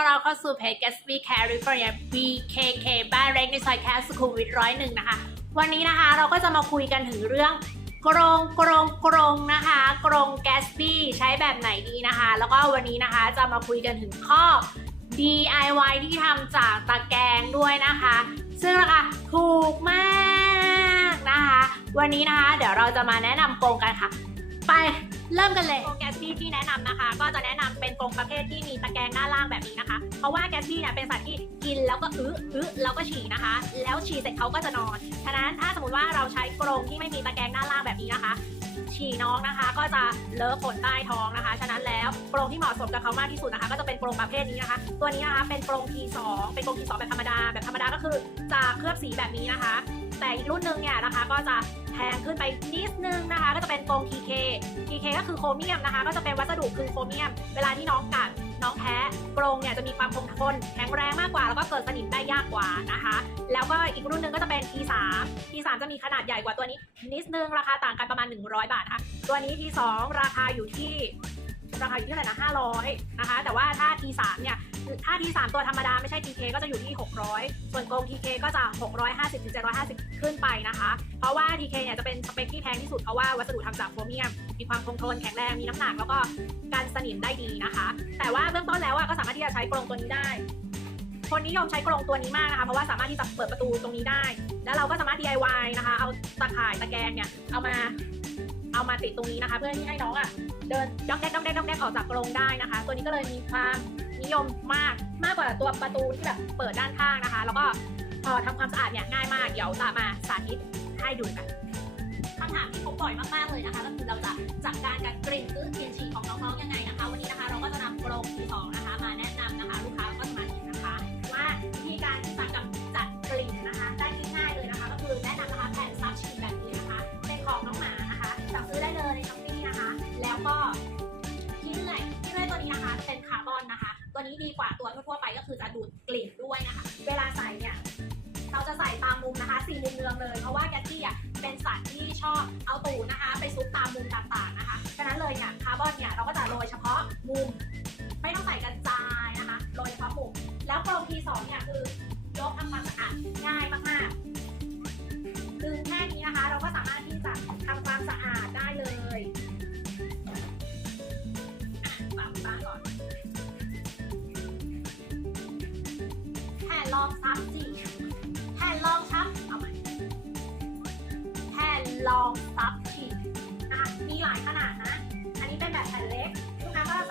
อนรับเข้าสู่เพจ Gatsby California BKK บ้านเล็กในซอยแคสสุขุมวิทร้อยหนึ่งนะคะ วันนี้นะคะเราก็จะมาคุยกันถึงเรื่องกรงกรงกรงนะคะกรง Gatsby ใช้แบบไหนดีนะคะ แล้วก็วันนี้นะคะจะมาคุยกันถึงข้อ DIY ที่ทำจากตะแกรงด้วยนะคะ ซึ่งราคาถูกมากนะคะ วันนี้นะคะ เดี๋ยวเราจะมาแนะนำกรงกันค่ะ ไป เริ่มกันเลยโกรงแกสบี้ที่แนะนำนะคะ ก็จะแนะนำเป็นกรงประเภทที่มีตะแกรงด้านล่างแบบนี้นะคะ เพราะว่าแกสบี้เนี่ยเป็นสัตว์ที่กินแล้วก็อื้ออื้อแล้วก็ฉี่นะคะ แล้วฉี่เสร็จเขาก็จะนอน ฉะนั้นถ้าสมมติว่าเราใช้กรงที่ไม่มีตะแกรงด้านล่างแบบนี้นะคะ ฉี่น้องนะคะ ก็จะเลอะฝนใต้ท้องนะคะ ฉะนั้นแล้วกรงที่เหมาะสมกับเขามากที่สุดนะคะ ก็จะเป็นกรงประเภทนี้นะคะ ตัวนี้นะคะเป็นกรง T2 เป็นกรง T2 แบบธรรมดาแบบธรรมดาก็คือจะเคลือบสีแบบนี้นะคะ แต่อีกรุ่นหนึ่งเนี่ยนะคะก็จะแพงขึ้นไปนิดนึงนะคะ ก็จะเป็นกรง TK TK ก็คือโครเมียมนะคะ ก็จะเป็นวัสดุคือโครเมียม เวลาที่น้องกัดน้องแพ้กรงเนี่ยจะมีความคงทนแข็งแรงมากกว่า แล้วก็เกิดสนิมได้ยากกว่านะคะ แล้วก็อีกรุ่นหนึ่งก็จะเป็น T3 T3 จะมีขนาดใหญ่กว่าตัวนี้ นิดนึงราคาต่างกันประมาณ 100 บาทนะคะตัวนี้ T2 ราคาอยู่ที่ ราคาอยู่ที่เท่าไหร่นะ500นะคะ แต่ว่าถ้า T3 เนี่ย ถ้า T3 ตัวธรรมดาไม่ใช่ TK ก็จะอยู่ที่ 600 ส่วนกง TK ก็จะ 650ถึง750 ขึ้นไปนะคะ เพราะว่า TK เนี่ยจะเป็นสเปคที่แพงที่สุด เพราะว่าวัสดุทำจากโครเมียม มีความคงทนแข็งแรง มีน้ำหนัก แล้วก็การสนิมได้ดีนะคะ แต่ว่าเบื้องต้นแล้วก็สามารถที่จะใช้กรงตัวนี้ได้ คนนิยมใช้กรงตัวนี้มากนะคะ เพราะว่าสามารถที่จะเปิดประตูตรงนี้ได้ แล้วเราก็สามารถ DIY นะคะ เอาตะข่ายตะแกรงเนี่ยเอามา เอามาติดตรงนี้นะคะ เพื่อที่ให้น้องอะเดินด็อกแดกด็อกแดกด็อกแดกออกจากกรงได้นะคะ ตัวนี้ก็เลยมีความนิยมมากมากกว่าตัวประตูที่แบบเปิดด้านข้างนะคะ แล้วก็พอทำความสะอาดเนี่ยง่ายมากเดี๋ยวจะมาสาธิตให้ดูกันคำถามที่พบบ่อยมากๆเลยนะคะก็คือเราจะจัดการกับกลิ่นตื้อกลิ่นฉี่ของน้องๆยังไงนะคะ วันนี้นะคะ เราก็จะนำกรงที่สองนะคะ แล้วก็ที่เลื่อยที่เลื่อยตัวนี้นะคะ เป็นคาร์บอนนะคะ ตัวนี้ดีกว่าตัวทั่วๆไปก็คือจะดูดกลิ่นด้วยนะคะ เวลาใส่เนี่ยเราจะใส่ตามมุมนะคะสี่มุมเรืองเลยเพราะว่าแกตตี้อะเป็นสัตว์ที่ชอบเอาตูดนะคะ ไปซุกตามมุมต่างๆนะคะฉะนั้นเลยเนี่ยคาร์บอนเนี่ยเราก็จะโรยเฉพาะมุม ไม่ต้องใส่กระจายนะคะโรยเฉพาะมุมแล้วโปรทีสองเนี่ยคือยกทำความสะอาดง่ายมากๆดึงแค่นี้นะคะ เราก็สามารถที่จะ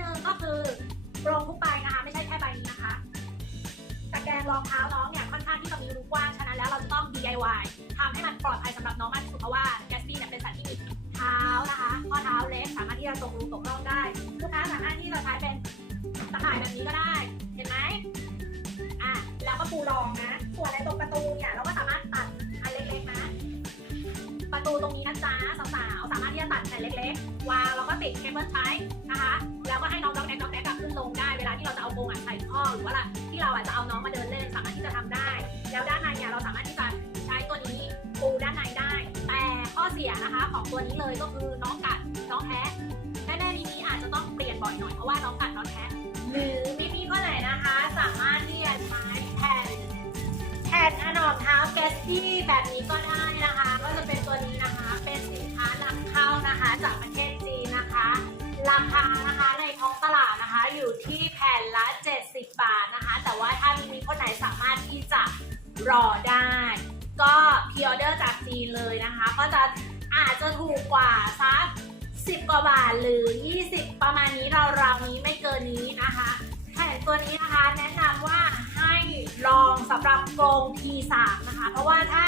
นึงก็คือกรงทุกใบนะคะ ไม่ใช่แค่ใบนี้นะคะตะแกรงรองเท้าน้องเนี่ยค่อนข้างที่จะมีรูกว้างฉะนั้นแล้วเราจะต้อง DIY ทำให้มันปลอดภัยสำหรับน้องมากที่สุดเพราะว่าแกสปี้เนี่ยเป็นสัตว์ที่มีเท้านะคะข้อเท้าเล็กสามารถที่จะตกรูตกร่องได้ลูกค้าสามารถที่จะใช้เป็นตะข่ายแบบนี้ก็ได้ เห็นไหมอะแล้วก็ปูรองนะ ส่วนในตรงประตูเนี่ยเราก็สามารถตัดอันเล็กๆนะประตูตรงนี้นะจ๊ะ ที่จะตัดแผ่นเล็กๆ วางแล้วก็ติดเคเบิลไทป์นะคะ แล้วก็ให้น้องด็อกแดกด็อกแดกกลับขึ้นลงได้ เวลาที่เราจะเอากรงอะใส่ข้อหรือว่าล่ะที่เราอะจะเอาน้องมาเดินเล่นสามารถที่จะทำได้ แล้วด้านในเนี่ยเราสามารถที่จะใช้ตัวนี้ปูด้านในได้ แต่ข้อเสียนะคะของตัวนี้เลยก็คือน้องกัดน้องแพ้แน่ๆมีมีอาจจะต้องเปลี่ยนบ่อยหน่อยเพราะว่าน้องกัดน้องแพ้หรือมีพี่คนไหนนะคะ สามารถที่จะใช้แผ่นแผ่นอนอมเท้าแกสตี้แบบนี้ก็ได้นะคะ ก็จะเป็นตัวนี้นะคะเป็นสิ นะคะจากประเทศจีนนะคะ ราคานะคะในท้องตลาดนะคะอยู่ที่แผ่นละ 70 บาทนะคะ แต่ว่าถ้ามีคนไหนสามารถที่จะรอได้ ก็พิออเดอร์จากจีนเลยนะคะ ก็จะอาจจะถูกกว่าสัก10 กว่าบาทหรือ 20 ประมาณนี้เราวนี้ไม่เกินนี้นะคะแผ่นตัวนี้นะคะแนะนำว่าให้ลองสำหรับกรง T3 นะคะ เพราะว่าถ้า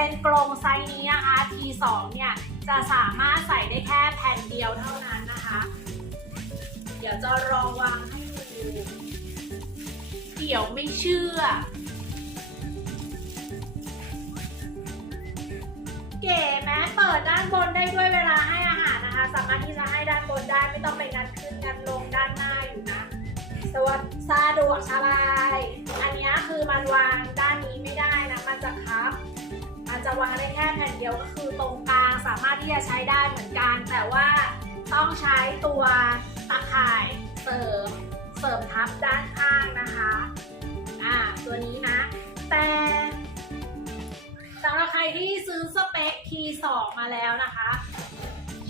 เป็นกรงไซส์นี้นะคะ T2 เนี่ยจะสามารถใส่ได้แค่แผ่นเดียวเท่านั้นนะคะ เดี๋ยวจะลองวางให้ดูเดี๋ยวไม่เชื่อ เก๋ไหมเปิดด้านบนได้ด้วยเวลาให้อาหารนะคะ สามารถที่จะให้ด้านบนได้ไม่ต้องไปงัดขึ้นงัดลงด้านหน้าอยู่นะสวัสสะดวกสบาย อันนี้คือมันวางด้านนี้ไม่ได้นะ มันจะคับ มันจะวางได้แค่แผ่นเดียวก็คือตรงกลางสามารถที่จะใช้ได้เหมือนกัน แต่ว่าต้องใช้ตัวตะข่ายเสริมเสริมทับด้านข้างนะคะอ่าตัวนี้นะ แต่สำหรับใครที่ซื้อสเปค T2 มาแล้วนะคะ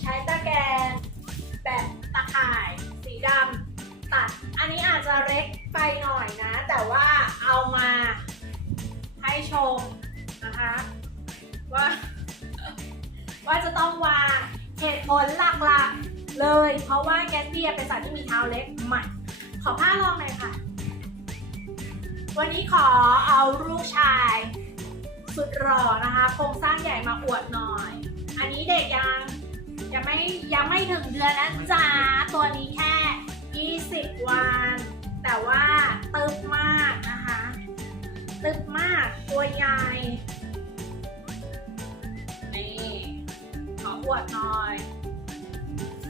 ใช้ตะแกรงแบบตะข่ายสีดำตัด อันนี้อาจจะเล็กไปหน่อยนะ แต่ว่าเอามาให้ชมนะคะ ว่า ว่าจะต้องวางเหตุผลหลักๆ เลย เพราะว่าแกสบี้เป็นสัตว์ที่มีเท้าเล็กหม่ขอผ้าลองหน่อยค่ะ วันนี้ขอเอาลูกชาย สุดหล่อนะคะโครงสร้างใหญ่มาอวดหน่อย อันนี้เด็กยังยังไม่ยังไม่ถึงเดือนนะจ๊ะตัวนี้แค่ 20 วัน แต่ว่าตึบมากนะคะ ตึบมากตัวใหญ่ นี่ขออวดหน่อย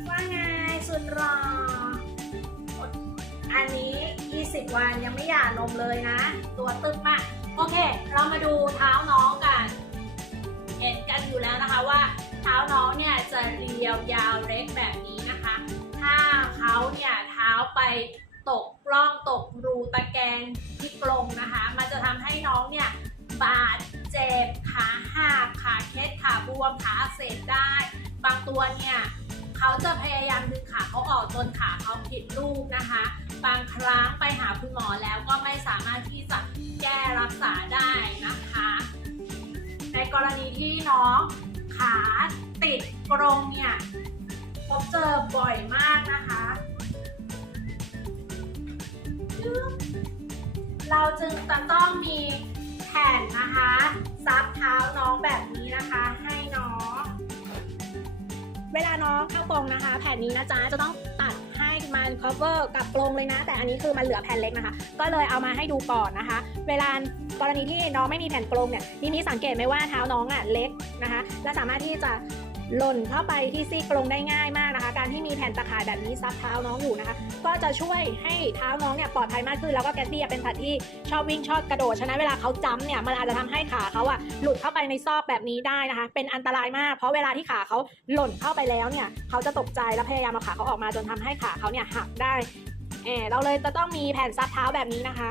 ว่าไงสุดรอ อันนี้ 20 วันยังไม่หย่านมเลยนะ ตัวตึ๊บมาก โอเค เรามาดูเท้าน้องกัน เห็นกันอยู่แล้วนะคะว่า เท้าน้องเนี่ยจะเรียวยาวเล็กแบบนี้นะคะ ถ้าเขาเนี่ยเท้าไปตกร่องตกรูตะแกรงที่กรงนะคะ มันจะทำให้น้องเนี่ยบาด เจ็บ ขาหัก ขาเคล็ดขาบวม ขาอักเสบได้ บางตัวเนี่ยเขาจะพยายามดึงขาเขาออกจนขาเขาผิดรูปนะคะ บางครั้งไปหาคุณหมอแล้วก็ไม่สามารถที่จะแก้รักษาได้นะคะ ในกรณีที่น้องขาติดกรงเนี่ยพบเจอบ่อยมากนะคะ เราจึงจะต้องมี ผ่นนะคะ ซับเท้าน้องแบบนี้นะคะ ให้น้อง เวลาน้องเข้ากรงนะคะ แผ่นนี้นะจ๊ะจะต้องตัดให้มัน cover กับกรงเลยนะ แต่อันนี้คือมันเหลือแผ่นเล็กนะคะ ก็เลยเอามาให้ดูก่อนนะคะ เวลากรณีที่น้องไม่มีแผ่นกรงเนี่ยนี่นี่สังเกตไหมว่าเท้าน้องอะเล็กนะคะ และสามารถที่จะ หล่นเข้าไปที่ซี่กรงได้ง่ายมากนะคะ การที่มีแผ่นตะข่ายแบบนี้ซับเท้าน้องอยู่นะคะ ก็จะช่วยให้เท้าน้องเนี่ยปลอดภัยมากขึ้น แล้วก็แกสบี้เป็นสัตว์ที่ชอบวิ่งชอบกระโดด ฉะนั้นเวลาเขาจ้ำเนี่ยมันอาจจะทำให้ขาเขาอะหลุดเข้าไปในซอกแบบนี้ได้นะคะ เป็นอันตรายมาก เพราะเวลาที่ขาเขาหล่นเข้าไปแล้วเนี่ยเขาจะตกใจแล้วพยายามเอาขาเขาออกมาจนทำให้ขาเขาเนี่ยหักได้เออเราเลยจะต้องมีแผ่นซับเท้าแบบนี้นะคะ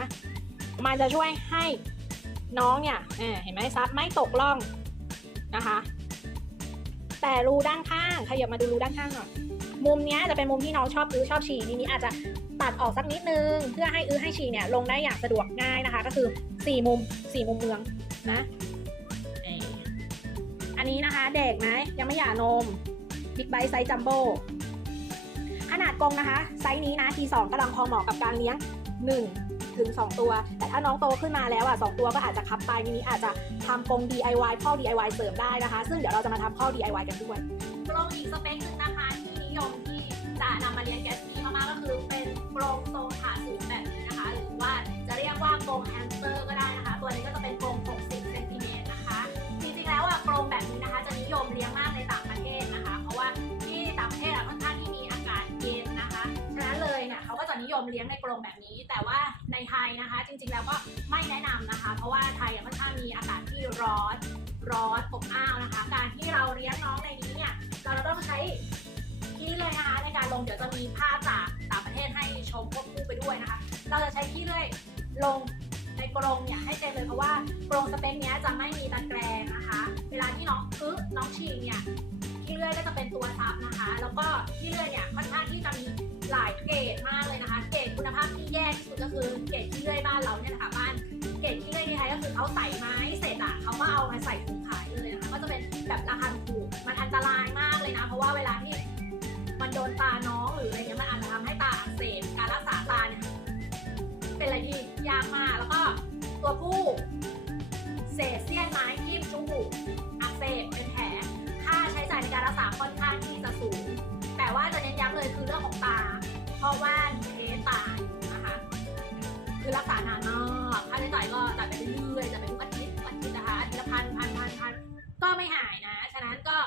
มันจะช่วยให้น้องเนี่ยเออเห็นไหมซับไม่ตกล่องนะคะ แต่รูด้านข้างขยับมาดูรูด้านข้างหน่อยมุมเนี้ยจะเป็นมุมที่น้องชอบอื้อชอบฉี่ทีนี้อาจจะตัดออกสักนิดนึง เพื่อให้อื้อให้ฉี่เนี่ยลงได้อย่างสะดวกง่ายนะคะ ก็คือ 4 มุม 4 มุมเมืองนะอันนี้นะคะเด็กไหมยังไม่หย่านมบิ๊กไบต์ไซส์จัมโบ้ขนาดกรงนะคะ ไซส์นี้นะทีสองกำลังพอเหมาะกับการเลี้ยง 1 ถึง 2 ตัว แต่ถ้าน้องโตขึ้นมาแล้วอะสตัวก็อาจจะคับไปมินี้อาจจะทำกรง DIY ข้อ DIY เสริมได้นะคะ ซึ่งเดี๋ยวเราจะมาทำข้อ DIY กันด้วยกรงอีกสเปคหนึ่งนะคะที่นิยมที่จะนำมาเลี้ยงแกสปี้มากๆก็คือเป็นกรงทรงขาสูงแบบนี้นะคะ หรือว่าจะเรียกว่ากรงแฮมสเตอร์ก็ได้นะคะ ตัวนี้ก็จะเป็นกรง 60 เซนติเมตรนะคะ จริงๆแล้วอะกรงแบบนี้นะคะ จะนิยมเลี้ยงมากในต่างประเทศนะคะ เพราะว่าที่ต่างประเทศอะค่อนข้างที่มีอากาศเย็นนะคะ ฉะนั้นเลยเนี่ยเขาก็จะนิยมเลี้ยงในกรงแบบนี้ แต่ว่า ในไทยนะคะ จริงๆแล้วก็ไม่แนะนำนะคะ เพราะว่าไทยอะค่อนข้างมีอากาศที่ร้อนร้อนอบอ้าวนะคะ การที่เราเลี้ยงน้องในนี้เนี่ยเราจะต้องใช้ขี้เลยนะคะในการลงเดี๋ยวจะมีภาพจากต่างประเทศให้ชมควบคู่ไปด้วยนะคะ เราจะใช้ขี้เลยลงในกรงเนี่ยให้เต็มเลยเพราะว่ากรงสเปคเนี้ยจะไม่มีตะแกรงนะคะ เวลาที่น้องอึ๊น้องฉี่เนี่ย เลื่อยก็จะเป็นตัวซับนะคะ แล้วก็ขี้เลื่อยเนี่ยค่อนข้างที่จะมีหลายเกรดมากเลยนะคะ เกรดคุณภาพที่แย่ที่สุดก็คือเกรดขี้เลื่อยบ้านเราเนี่ยนะคะบ้านเกรดขี้เลื่อยที่ไทยก็คือเขาใส่ไม้เสร็จอะเขาก็เอามาใส่ถุงขายเลยนะคะก็จะเป็นแบบราคาถูกมันอันตรายมากเลยนะ เพราะว่าเวลาที่มันโดนตาน้องหรืออะไรเงี้ยมันอาจจะทำให้ตาอักเสบการรักษาตาเนี่ยเป็นอะไรที่ยากมากแล้วก็ตัวผู้เศษเสี้ยนไม้ทิ่มจมูกอักเสบเป็นแผ จ่ายในการรักษาค่อนข้างที่จะสูง แต่ว่าจะเน้นย้ำเลยคือเรื่องของตา เพราะว่าเทสตาอยู่นะคะ คือรักษานานมากค่าใช้จ่ายก็จ่ายไปเรื่อยๆจ่ายไปทุกอาทิตย์ทุกอาทิตย์นะคะอาทิตย์ละพันพันพันพันก็ไม่หายนะ ฉะนั้นก็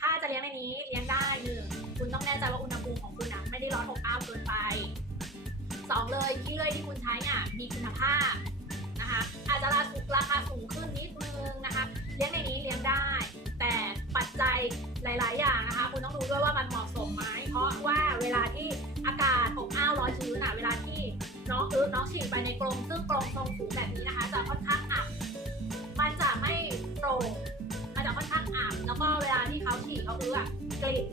ถ้าจะเลี้ยงในนี้เลี้ยงได้หนึ่งคุณต้องแน่ใจว่าอุณหภูมิของคุณนะไม่ได้ร้อนอบอ้าวเกินไปสองเลยที่เลื่อยที่คุณใช้เนี่ยมีคุณภาพ นะคะ อาจจะราคาราคาสูงขึ้นนิดนึงนะคะเลี้ยงในนี้เลี้ยงได้ แต่ปัจจัยหลาย ๆ อย่างนะคะ คุณต้องดูด้วยว่ามันเหมาะสมไหมเพราะว่าเวลาที่อากาศอบอ้าวร้อนชื้นอะเวลาที่น้องอึน้องฉีดไปในกรงซึ่งกรงทรงสูงแบบนี้นะคะ จะค่อนข้างอับมันจะไม่โปร่งมันจะค่อนข้างอับแล้วก็เวลาที่เขาฉีดเขาอึอะกลิ่น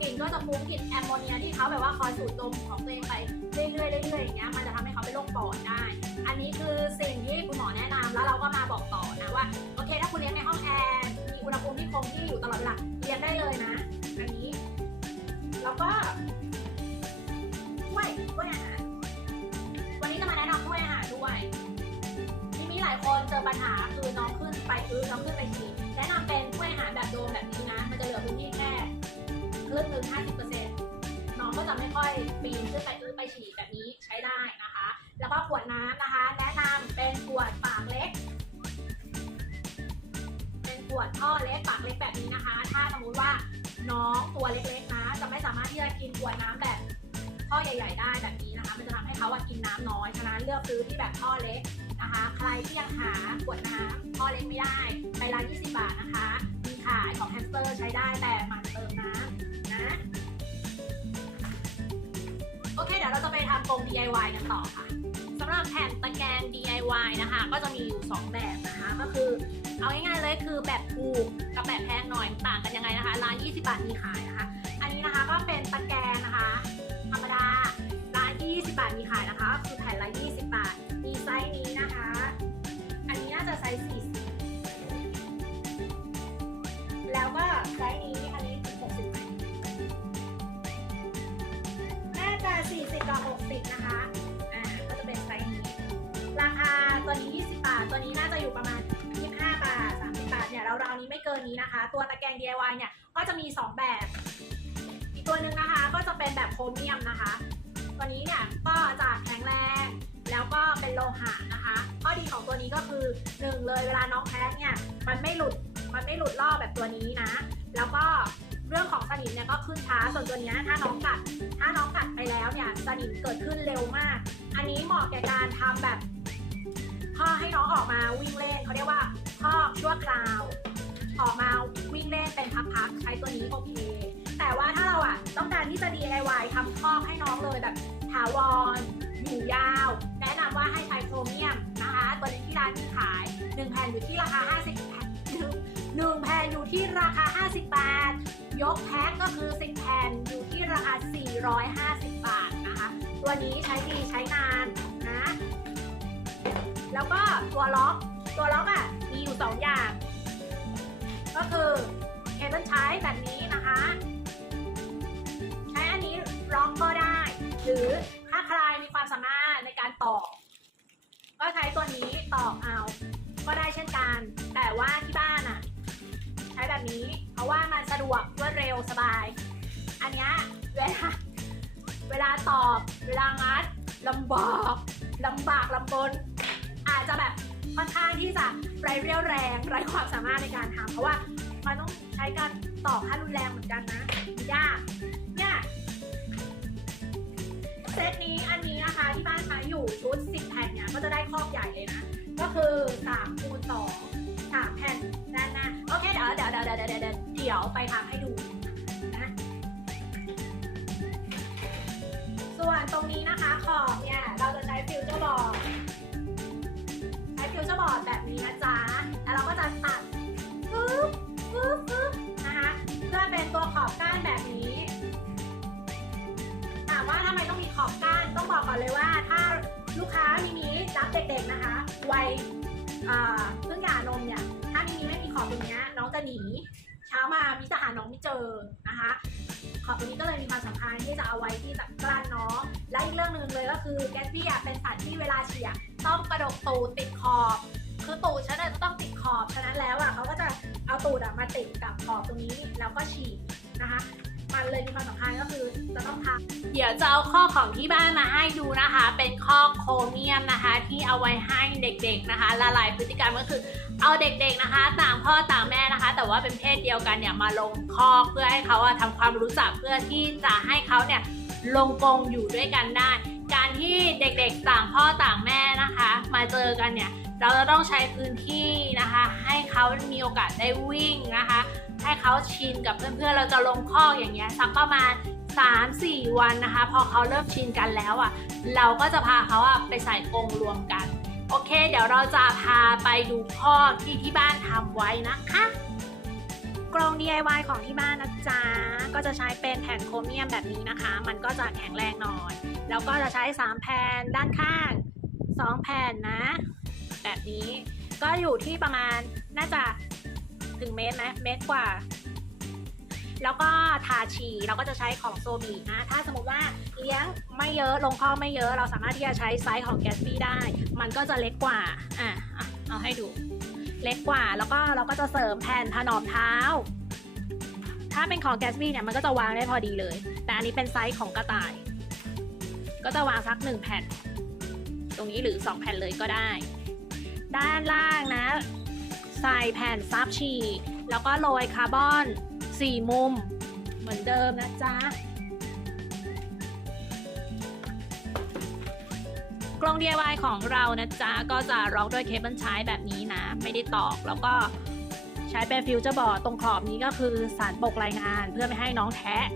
กลิ่นก็จะฟุ้งกลิ่นแอมโมเนียที่เขาแบบว่าคอยสูดดมของตัวเองไป รื่อยๆเรื่อยๆอย่างเงี้ยมันจะทำให้เขาเป็นโรคปอดได้ อันนี้คือสิ่งที่คุณหมอแนะนำแล้วเราก็มาบอกต่อนะว่าโอเคถ้าคุณเลี้ยงในห้องแอร์มีอุณหภูมิที่คงที่อยู่ตลอดเวลาเลี้ยงได้เลยนะ อันนี้ แล้วก็ถ้วยถ้วยอาหารวันนี้จะมาแนะนำถ้วยอาหารด้วยทีนี้หลายคนเจอปัญหาคือน้องขึ้นไปอื้อน้องขึ้นไปฉี่แนะนำเป็นถ้วยอาหารแบบโดมแบบนี้นะ มันจะเหลือพื้นที่แค่ครึ่งหนึ่งห้าสิบเปอร์เซ็นต์น้องก็จะไม่ค่อยปีนขึ้นไป ไปฉี่แบบนี้ใช้ได้นะคะ แล้วก็ขวดน้ำนะคะ แนะนำเป็นขวดปากเล็ก เป็นขวดท่อเล็กปากเล็กแบบนี้นะคะ ถ้าสมมติว่าน้องตัวเล็กๆนะ จะไม่สามารถที่จะกินขวดน้ำแบบท่อใหญ่ ๆ ได้แบบนี้นะคะ มันจะทำให้เขาอกินน้ำน้อยฉะนั้นเลือกซื้อที่แบบท่อเล็กนะคะ ใครที่ยังหาขวดน้ำท่อเล็กไม่ได้ไปร้าน20 บาทนะคะ มีขายของแฮมสเตอร์ใช้ได้แต่หมันเติมน้ำนะ กรง DIY กันต่อค่ะสำหรับแผ่นตะแกรง DIY นะคะ ก็จะมีอยู่ 2 แบบนะคะ ก็คือเอาง่ายๆเลยคือแบบถูกกับแบบแพงหน่อยต่างกันยังไงนะคะร้าน20 บาทมีขายนะคะ อันนี้นะคะก็เป็นตะแกรงนะคะ ธรรมดาร้านที่20 บาทมีขายนะคะคือแผ่นละ20 บาท มีไซส์นี้นะคะ อันนี้น่าจะไซส์40แล้วก็ไซส์นี้ 40กับ60 นะคะ อ่า ก็จะเป็นไซส์นี้ ราคาตัวนี้ 20 บาท ตัวนี้น่าจะอยู่ประมาณ 25 บาท 30 บาท เนี่ยเราวๆนี้ไม่เกินนี้นะคะ ตัวตะแกรง DIY เนี่ย ก็จะมี 2 แบบ อีกตัวหนึ่งนะคะ ก็จะเป็นแบบโครเมียมนะคะ ตัวนี้เนี่ย ก็จะแข็งแรง แล้วก็เป็นโลหะนะคะ ข้อดีของตัวนี้ก็คือหนึ่งเลยเวลาน้องแพ้เนี่ย มันไม่หลุด มันไม่หลุดล่อแบบตัวนี้นะ แล้วก็ เรื่องของสนิมเนี่ยก็ขึ้นช้าส่วนตัวนี้ถ้าน้องกัด ถ้าน้องกัดไปแล้วเนี่ยสนิมเกิดขึ้นเร็วมาก อันนี้เหมาะแก่การทำแบบพ่อให้น้องออกมาวิ่งเล่นเขาเรียกว่าพ่อชั่วคราว ออกมาวิ่งเล่นเป็นพักๆใช้ตัวนี้โอเค แต่ว่าถ้าเราอะต้องการที่จะ DIY ทำคอกให้น้องเลยแบบถาวรอยู่ยาว แนะนำว่าให้ใช้โครเมียมนะคะ ตัวนี้ที่ร้านมีขาย 1 แผ่นอยู่ที่ราคา 50ผ่น 1 แผ่นอยู่ที่ราคา 50 บาท ยกแพ็คก็คือ10แผ่นอยู่ที่ราคา 450 บาทนะคะ ตัวนี้ใช้ดีใช้นานนะ แล้วก็ตัวล็อก ตัวล็อกอะ่ะมีอยู่ 2 อย่าง ก็คือเคเบิลใช้แบบนี้นะคะ ใช้อันนี้ล็อกก็ได้ หรือถ้าใครมีความสามารถในการต่อก็ใช้ตัวนี้ตอกเอา ก็ได้เช่นกัน แต่ว่าที่บ้าน แบบนี้ เพราะว่ามันสะดวกรวดเร็วสบาย อันนี้เวลาเวลาตอบเวลางัดลำบากลำบากลำบน อาจจะแบบค่อนข้างที่จะไร้เรี่ยวแรงไร้ความสามารถในการทำเพราะว่ามันต้องใช้การต่อขั้นรุนแรงเหมือนกันนะยากเนี่ยเซตนี้อันนี้นะคะที่บ้านใช้อยู่ชุด10แผ่นเนี่ยก็จะได้ครอบใหญ่เลยนะ ก็คือ3คูณ2 ดี๋ยวไปทำให้ดูนะส่วนตรงนี้นะคะขอบเนี่ยเราจะใช้ฟิวเจอร์บอร์ดใช้ฟิวเจอร์บอร์ดแบบนี้นะจ๊ะแล้วเราก็จะตัดปึ๊บปึ๊บปึ๊บนะคะเพื่อเป็นตัวขอบก้านแบบนี้ถามว่าทำไมต้องมีขอบก้านต้องบอกก่อนเลยว่าถ้าลูกค้ามีมีรับเด็กๆนะคะ วัยอ่าเพิ่งหย่านมเนี่ย ถ้ามีมีไม่มีขอบตรงนี้น้องจะหนี เช้ามามิจะหาน้องไม่เจอนะคะขอบตรงนี้ก็เลยมีความสำคัญที่จะเอาไว้ที่จะกลั้นน้องและอีกเรื่องหนึ่งเลยก็คือแกสบี้อะเป็นสัตว์ที่เวลาเฉี่ยต้องกระดกตูดติดขอบคือตูดฉันน่ะจะต้องติดขอบฉะนั้นแล้วอะเขาก็จะเอาตูดอะมาติดกับขอบตรงนี้แล้วก็ฉี่นะคะ มันเลยมีความสำคัญก็คือจะต้องทำเดี๋ยวจะเอาข้อของที่บ้านมาให้ดูนะคะ เป็นข้อโครเมียมนะคะ ที่เอาไว้ให้เด็กๆนะคะ ละลายพฤติกรรมก็คือเอาเด็กๆนะคะต่างพ่อต่างแม่นะคะ แต่ว่าเป็นเพศเดียวกันเนี่ยมาลงคอกเพื่อให้เขาอะทำความรู้จักเพื่อที่จะให้เขาเนี่ยลงกรงอยู่ด้วยกันได้ การที่เด็กๆต่างพ่อต่างแม่นะคะ มาเจอกันเนี่ยเราจะต้องใช้พื้นที่นะคะ ให้เขามีโอกาสได้วิ่งนะคะ ให้เขาชินกับเพื่อนๆ เราจะลงคอกอย่างเงี้ยสักประมาณ 3-4 วันนะคะ พอเขาเริ่มชินกันแล้วอะ เราก็จะพาเขาอะไปใส่กรงรวมกัน โอเค เดี๋ยวเราจะพาไปดูคอกที่ที่บ้านทำไว้นะคะกรง DIY ของที่บ้านนะจ๊ะ ก็จะใช้เป็นแผ่นโครเมียมแบบนี้นะคะ มันก็จะแข็งแรงหน่อย แล้วก็จะใช้ 3 แผ่นด้านข้าง 2 แผ่นนะ แบบนี้ ก็อยู่ที่ประมาณน่าจะ ถึงเมตรไหมเมตรกว่า แล้วก็ทาชีเราก็จะใช้ของโซบีนะถ้าสมมติว่าเลี้ยงไม่เยอะลงข้อไม่เยอะ เราสามารถที่จะใช้ไซส์ของแกสปี้ได้ มันก็จะเล็กกว่าอะเอาให้ดูเล็กกว่า แล้วก็เราก็จะเสริมแผ่นถนอมเท้า ถ้าเป็นของแกสบี้เนี่ยมันก็จะวางได้พอดีเลย แต่อันนี้เป็นไซส์ของกระต่าย ก็จะวางสักหนึ่งแผ่น ตรงนี้หรือ2แผ่นเลยก็ได้ ด้านล่างนะ ใส่แผ่นซับชีแล้วก็โรยคาร์บอน4มุม เหมือนเดิมนะจ๊ะ กล้อง DIY ของเรานะจ๊ะ ก็จะล็อกด้วยเคเบิลใช้แบบนี้นะ ไม่ได้ตอกแล้วก็ใช้เป็นฟิวเจอร์บอร์ดตรงขอบนี้ก็คือสารปกรายงานเพื่อไม่ให้น้องแทะ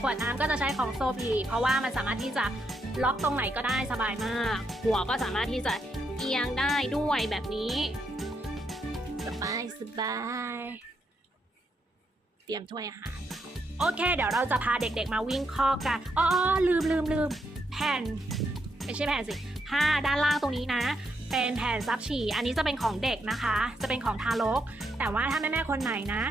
ขวดน้ำก็จะใช้ของโซบีเพราะว่ามันสามารถที่จะล็อกตรงไหนก็ได้สบายมาก หัวก็สามารถที่จะ เอียงได้ด้วยแบบนี้ สบายสบาย เตรียมถ้วยอาหารโอเค เดี๋ยวเราจะพาเด็กๆมาวิ่งคอกกันอ๋อลืมลืมลืมแผ่น ไม่ใช่แผ่นสิผ้าด้านล่างตรงนี้นะ เป็นแผ่นซับฉี่ อันนี้จะเป็นของเด็กนะคะ จะเป็นของทารก แต่ว่าถ้าแม่ๆคนไหนนะ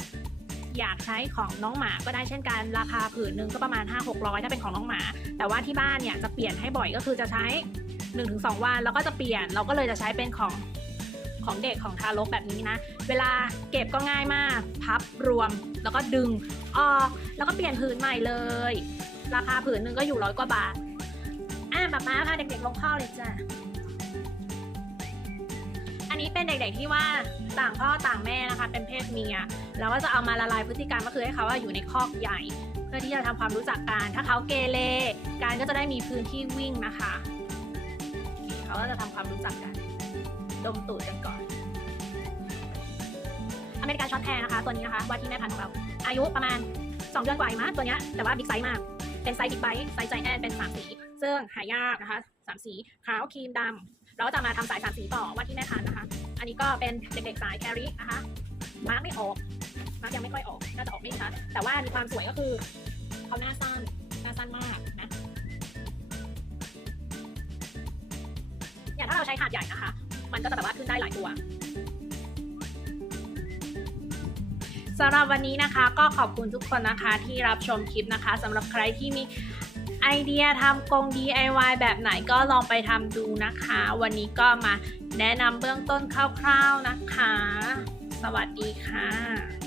อยากใช้ของน้องหมาก็ได้เช่นกัน ราคาผืนหนึ่งก็ประมาณ 5-600 ถ้าเป็นของน้องหมา แต่ว่าที่บ้านเนี่ยจะเปลี่ยนให้บ่อยก็คือจะใช้ 1-2 วันแล้วก็จะเปลี่ยน เราก็เลยจะใช้เป็นของของเด็กของทารกแบบนี้นะ เวลาเก็บก็ง่ายมาก พับรวมแล้วก็ดึงออกแล้วก็เปลี่ยนผืนใหม่เลย ราคาผืนหนึ่งก็อยู่ร้อยกว่าบาท อะป๊าป๊าพาเด็กๆลงข้อเลยจ้ะ อันนี้เป็นเด็กๆที่ว่าต่างพ่อต่างแม่นะคะ เป็นเพศเมีย แล้วก็จะเอามาละลายพฤติกรรมก็คือให้เขาอะอยู่ในคอกใหญ่ เพื่อที่จะทำความรู้จักกัน ถ้าเขาเกเรการก็จะได้มีพื้นที่วิ่งนะคะ เขาก็จะทำความรู้จักกัน ดมตูดกันก่อน อเมริกันช็อตแฮร์นะคะ ตัวนี้นะคะว่าที่แม่พันธุ์ของเรา อายุประมาณ 2 เดือนกว่าเองมั้งตัวเนี้ยแต่ว่าบิ๊กไซส์มาก เป็นไซส์บิ๊กไบค์ไซส์ใจแอนเป็น3สีซึ่งหายากนะคะ3สีขาวครีมดำเราจะมาทำสาย3สีต่อว่าที่แม่พันธุ์นะคะ อันนี้ก็เป็นเด็กๆสายแครินะคะมาร์กไม่ออกมาร์กยังไม่ค่อยออกน่าจะออกไม่ชัดแต่ว่ามีความสวยก็คือเขาหน้าสั้น เราใช้ถาดใหญ่นะคะ มันก็จะแบบว่าขึ้นได้หลายตัวสำหรับวันนี้นะคะก็ขอบคุณทุกคนนะคะที่รับชมคลิปนะคะสำหรับใครที่มีไอเดียทำกรง DIY แบบไหนก็ลองไปทำดูนะคะ วันนี้ก็มาแนะนำเบื้องต้นคร่าวๆนะคะ สวัสดีค่ะ